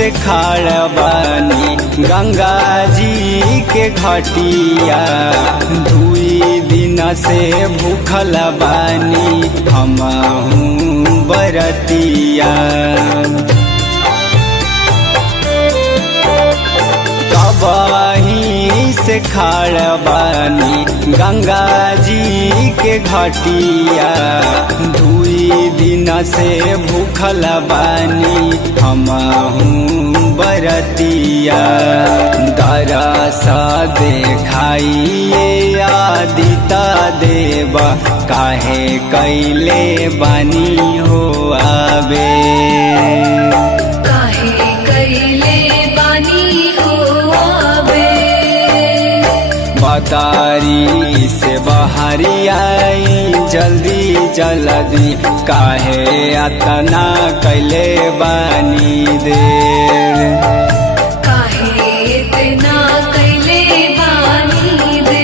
से खाड़ बानी गंगा जी के घटिया, 2 दिन से भूखल बानी हमहू बरतिया। कबही से खाड़ बानी गंगा जी के घटिया, 2 दिन से भूखल बानी हमहू बरतिया। दरस देखाइए आदिता देव, काहे कैले बानी हो आबे, काहे कैले बानी हो आबे। बतारी से बाहरी आई जल्दी जल्दी, काहे अतना कैले बानी देर, काहे इतना कैले बानी दे।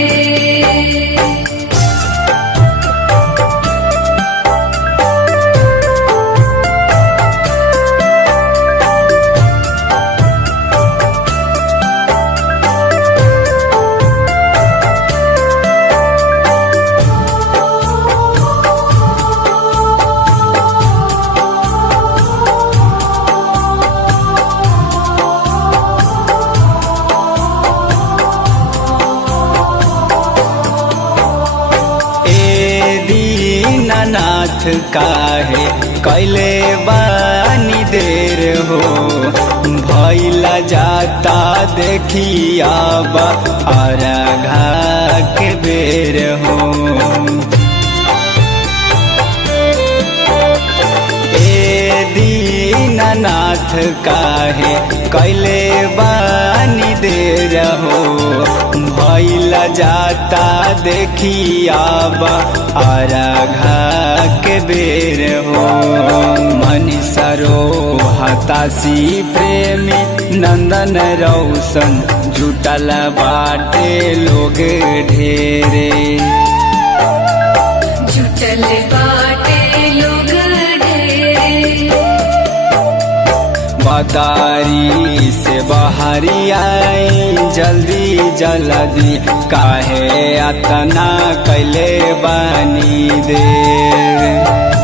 नाथ काहे कैले बानी देर हो, भइला जाता देखिया अर्घा के बेर हो। ए दीननाथ काहे कैले बानी देर हो, भइला जाता देखिया अर्घा के बेर हो। मनीषरो हतासी प्रेमी नंदन रौशन, जुटल बाटे लोग ढेरे, जुटल बाटे लोग ढेरे। बतारी से बाहरी आई जल्दी जल्दी, काहे अतना कैले बानी देर।